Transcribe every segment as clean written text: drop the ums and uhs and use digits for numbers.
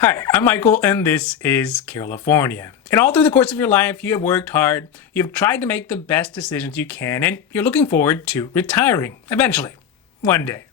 Hi, I'm Michael, and this is California. And all through the course of your life, you have worked hard, you've tried to make the best decisions you can, and you're looking forward to retiring, eventually, one day.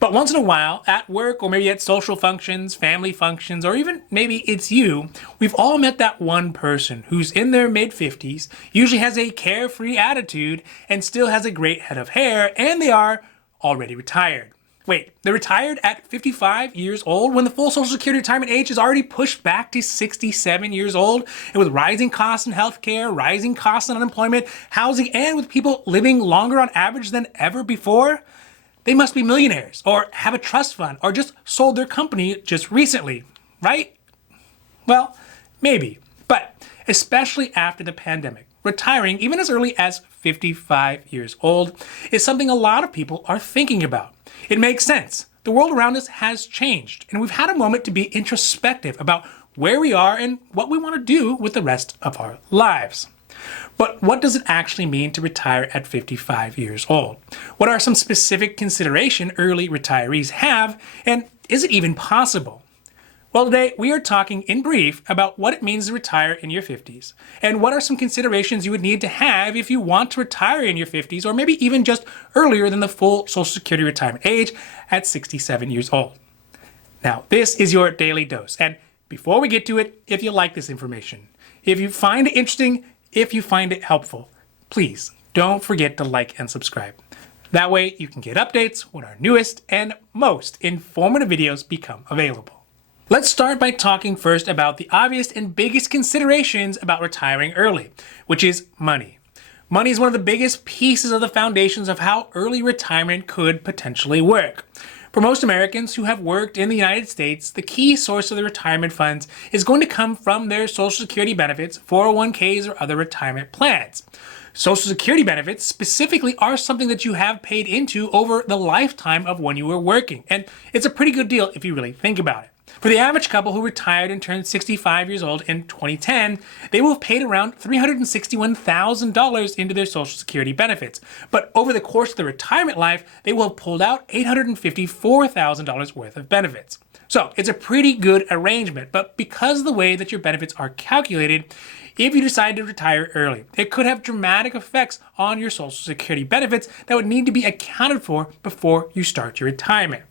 But once in a while, at work or maybe at social functions, family functions, or even maybe it's you, we've all met that one person who's in their mid-50s, usually has a carefree attitude, and still has a great head of hair, and they are already retired. Wait, they're retired at 55 years old when the full Social Security retirement age is already pushed back to 67 years old? And with rising costs in healthcare, rising costs in unemployment, housing, and with people living longer on average than ever before? They must be millionaires, or have a trust fund, or just sold their company just recently, right? Well, maybe. But especially after the pandemic, retiring, even as early as 55 years old, is something a lot of people are thinking about. It makes sense. The world around us has changed, and we've had a moment to be introspective about where we are and what we want to do with the rest of our lives. But what does it actually mean to retire at 55 years old? What are some specific considerations early retirees have, and is it even possible? Well, today we are talking in brief about what it means to retire in your 50s, and what are some considerations you would need to have if you want to retire in your 50s, or maybe even just earlier than the full Social Security retirement age at 67 years old. Now, this is your daily dose, and before we get to it, if you like this information, if you find it interesting, if you find it helpful, please don't forget to like and subscribe. That way you can get updates when our newest and most informative videos become available. Let's start by talking first about the obvious and biggest considerations about retiring early, which is money. Money is one of the biggest pieces of the foundations of how early retirement could potentially work. For most Americans who have worked in the United States, the key source of their retirement funds is going to come from their Social Security benefits, 401ks, or other retirement plans. Social Security benefits specifically are something that you have paid into over the lifetime of when you were working, and it's a pretty good deal if you really think about it. For the average couple who retired and turned 65 years old in 2010, they will have paid around $361,000 into their Social Security benefits. But over the course of their retirement life, they will have pulled out $854,000 worth of benefits. So it's a pretty good arrangement, but because of the way that your benefits are calculated, if you decide to retire early, it could have dramatic effects on your Social Security benefits that would need to be accounted for before you start your retirement.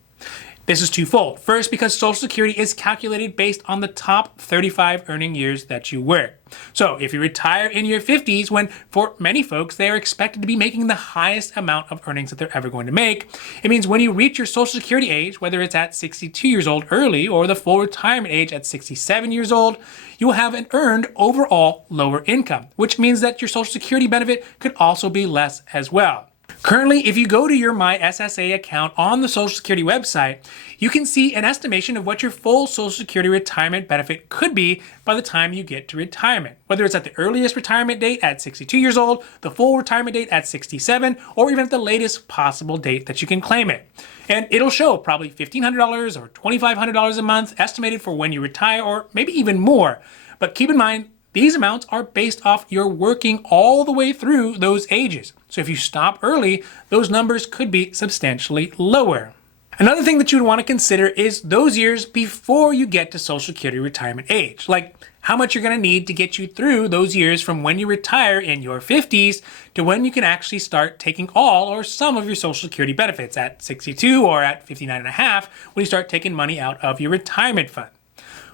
This is twofold. First, because Social Security is calculated based on the top 35 earning years that you work. So if you retire in your 50s, when for many folks, they are expected to be making the highest amount of earnings that they're ever going to make, it means when you reach your Social Security age, whether it's at 62 years old early or the full retirement age at 67 years old, you will have an earned overall lower income, which means that your Social Security benefit could also be less as well. Currently, if you go to your My SSA account on the Social Security website, you can see an estimation of what your full Social Security retirement benefit could be by the time you get to retirement, whether it's at the earliest retirement date at 62 years old, the full retirement date at 67, or even at the latest possible date that you can claim it. And it'll show probably $1,500 or $2,500 a month estimated for when you retire, or maybe even more. But keep in mind, these amounts are based off your working all the way through those ages. So if you stop early, those numbers could be substantially lower. Another thing that you would want to consider is those years before you get to Social Security retirement age, like how much you're going to need to get you through those years from when you retire in your 50s to when you can actually start taking all or some of your Social Security benefits at 62 or at 59 and a half when you start taking money out of your retirement fund.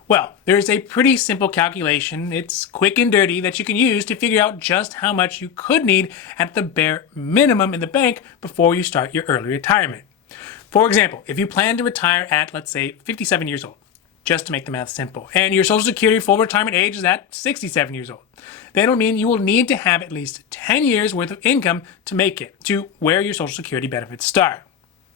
Well, there's a pretty simple calculation, it's quick and dirty, that you can use to figure out just how much you could need at the bare minimum in the bank before you start your early retirement. For example, if you plan to retire at, let's say, 57 years old, just to make the math simple, and your Social Security full retirement age is at 67 years old, then it'll mean you will need to have at least 10 years worth of income to make it to where your Social Security benefits start.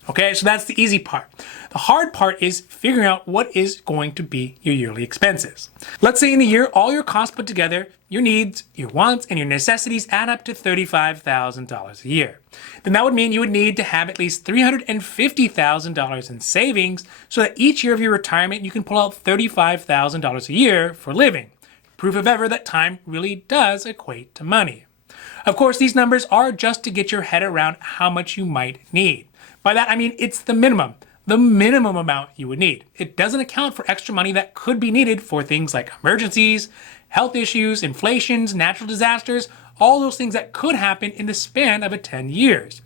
Okay, so that's the easy part. The hard part is figuring out what is going to be your yearly expenses. Let's say in a year, all your costs put together, your needs, your wants, and your necessities add up to $35,000 a year. Then that would mean you would need to have at least $350,000 in savings so that each year of your retirement, you can pull out $35,000 a year for living. Proof of ever that time really does equate to money. Of course, these numbers are just to get your head around how much you might need. By that, I mean it's the minimum. the minimum amount you would need. It doesn't account for extra money that could be needed for things like emergencies, health issues, inflations, natural disasters, all those things that could happen in the span of 10 years.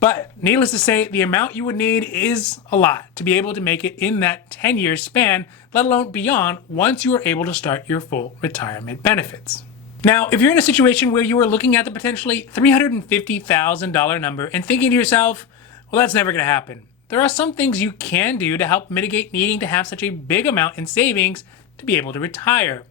But needless to say, the amount you would need is a lot to be able to make it in that 10-year span, let alone beyond, once you are able to start your full retirement benefits. Now, if you're in a situation where you are looking at the potentially $350,000 number and thinking to yourself, well, that's never going to happen, there are some things you can do to help mitigate needing to have such a big amount in savings to be able to retire.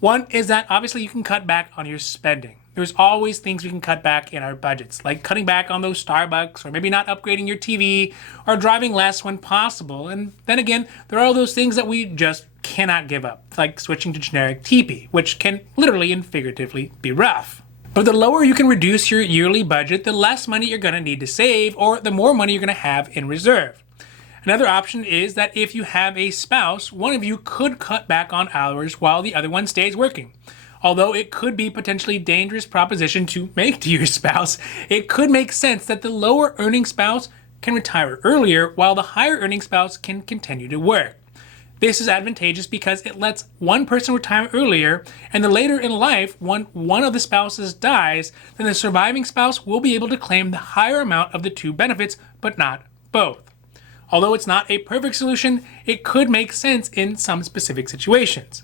One is that obviously you can cut back on your spending. There's always things we can cut back in our budgets, like cutting back on those Starbucks, or maybe not upgrading your TV, or driving less when possible. And then again, there are all those things that we just cannot give up, like switching to generic TP, which can literally and figuratively be rough. But the lower you can reduce your yearly budget, the less money you're going to need to save, or the more money you're going to have in reserve. Another option is that if you have a spouse, one of you could cut back on hours while the other one stays working. Although it could be a potentially dangerous proposition to make to your spouse, it could make sense that the lower earning spouse can retire earlier while the higher earning spouse can continue to work. This is advantageous because it lets one person retire earlier, and the later in life, when one of the spouses dies, then the surviving spouse will be able to claim the higher amount of the two benefits, but not both. Although it's not a perfect solution, it could make sense in some specific situations.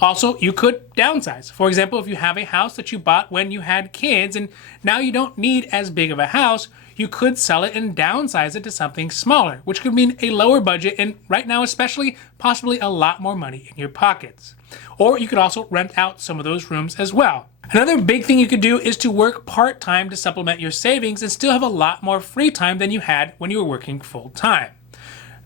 Also, you could downsize. For example, if you have a house that you bought when you had kids and now you don't need as big of a house, you could sell it and downsize it to something smaller, which could mean a lower budget and right now especially possibly a lot more money in your pockets. Or you could also rent out some of those rooms as well. Another big thing you could do is to work part-time to supplement your savings and still have a lot more free time than you had when you were working full-time.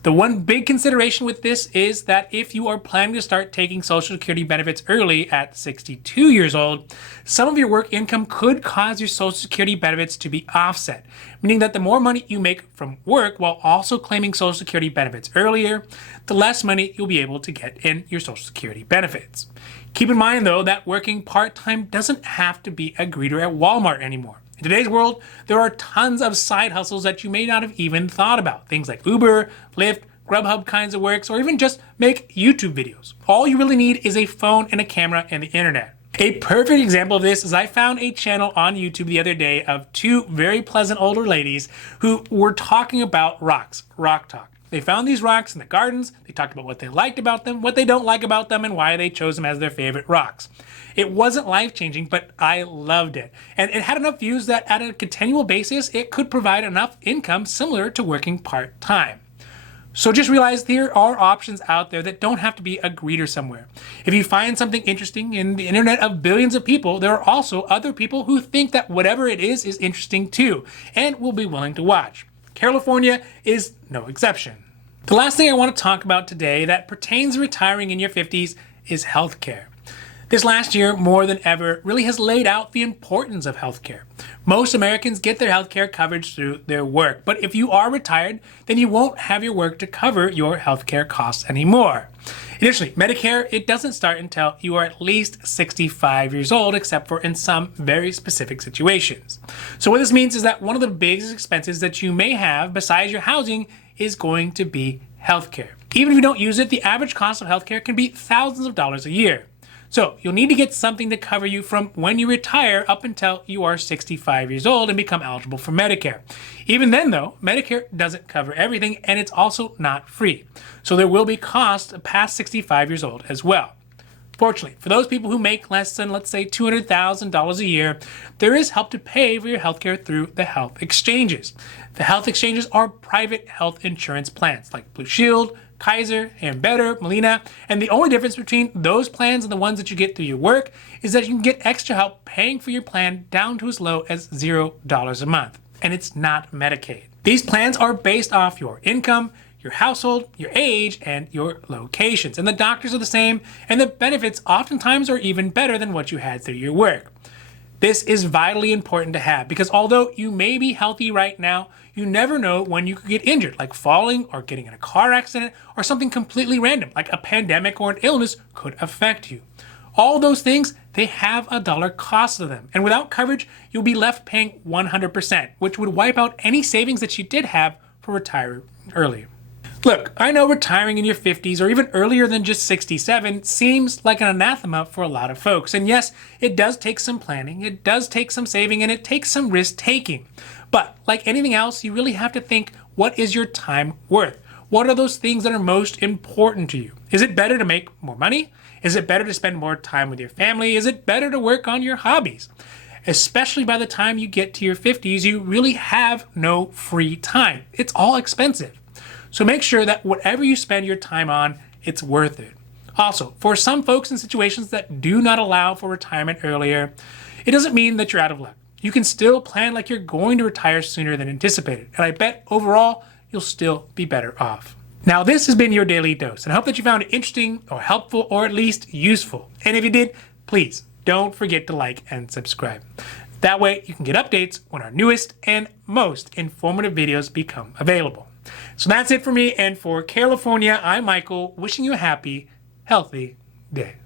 The one big consideration with this is that if you are planning to start taking Social Security benefits early at 62 years old, some of your work income could cause your Social Security benefits to be offset, meaning that the more money you make from work while also claiming Social Security benefits earlier, the less money you'll be able to get in your Social Security benefits. Keep in mind, though, that working part-time doesn't have to be a greeter at Walmart anymore. In today's world, there are tons of side hustles that you may not have even thought about. Things like Uber, Lyft, Grubhub kinds of works, or even just make YouTube videos. All you really need is a phone and a camera and the internet. A perfect example of this is I found a channel on YouTube the other day of two very pleasant older ladies who were talking about rocks, rock talk. They found these rocks in the gardens, they talked about what they liked about them, what they don't like about them, and why they chose them as their favorite rocks. It wasn't life-changing, but I loved it. And it had enough views that at a continual basis, it could provide enough income similar to working part-time. So just realize there are options out there that don't have to be a greeter somewhere. If you find something interesting in the internet of billions of people, there are also other people who think that whatever it is interesting too, and will be willing to watch. California is no exception. The last thing I want to talk about today that pertains to retiring in your 50s is healthcare. This last year, more than ever, really has laid out the importance of healthcare. Most Americans get their healthcare coverage through their work, but if you are retired, then you won't have your work to cover your healthcare costs anymore. Additionally, Medicare, it doesn't start until you are at least 65 years old, except for in some very specific situations. So what this means is that one of the biggest expenses that you may have besides your housing is going to be healthcare. Even if you don't use it, the average cost of healthcare can be thousands of dollars a year. So you'll need to get something to cover you from when you retire up until you are 65 years old and become eligible for Medicare. Even then though, Medicare doesn't cover everything and it's also not free. So there will be costs past 65 years old as well. Fortunately, for those people who make less than, let's say, $200,000 a year, there is help to pay for your healthcare through the health exchanges. The health exchanges are private health insurance plans like Blue Shield, Kaiser, Ambetter, Molina, and the only difference between those plans and the ones that you get through your work is that you can get extra help paying for your plan down to as low as $0 a month. And it's not Medicaid. These plans are based off your income, your household, your age, and your locations. And the doctors are the same, and the benefits oftentimes are even better than what you had through your work. This is vitally important to have because although you may be healthy right now, you never know when you could get injured, like falling or getting in a car accident or something completely random, like a pandemic or an illness could affect you. All those things, they have a dollar cost to them. And without coverage, you'll be left paying 100%, which would wipe out any savings that you did have for retiring early. Look, I know retiring in your 50s or even earlier than just 67 seems like an anathema for a lot of folks. And yes, it does take some planning, it does take some saving, and it takes some risk taking. But like anything else, you really have to think, what is your time worth? What are those things that are most important to you? Is it better to make more money? Is it better to spend more time with your family? Is it better to work on your hobbies? Especially by the time you get to your 50s, you really have no free time. It's all expensive. So make sure that whatever you spend your time on, it's worth it. Also, for some folks in situations that do not allow for retirement earlier, it doesn't mean that you're out of luck. You can still plan like you're going to retire sooner than anticipated. And I bet overall, you'll still be better off. Now, this has been your Daily Dose, and I hope that you found it interesting or helpful or at least useful. And if you did, please don't forget to like and subscribe. That way you can get updates when our newest and most informative videos become available. So that's it for me, and for California, I'm Michael, wishing you a happy, healthy day.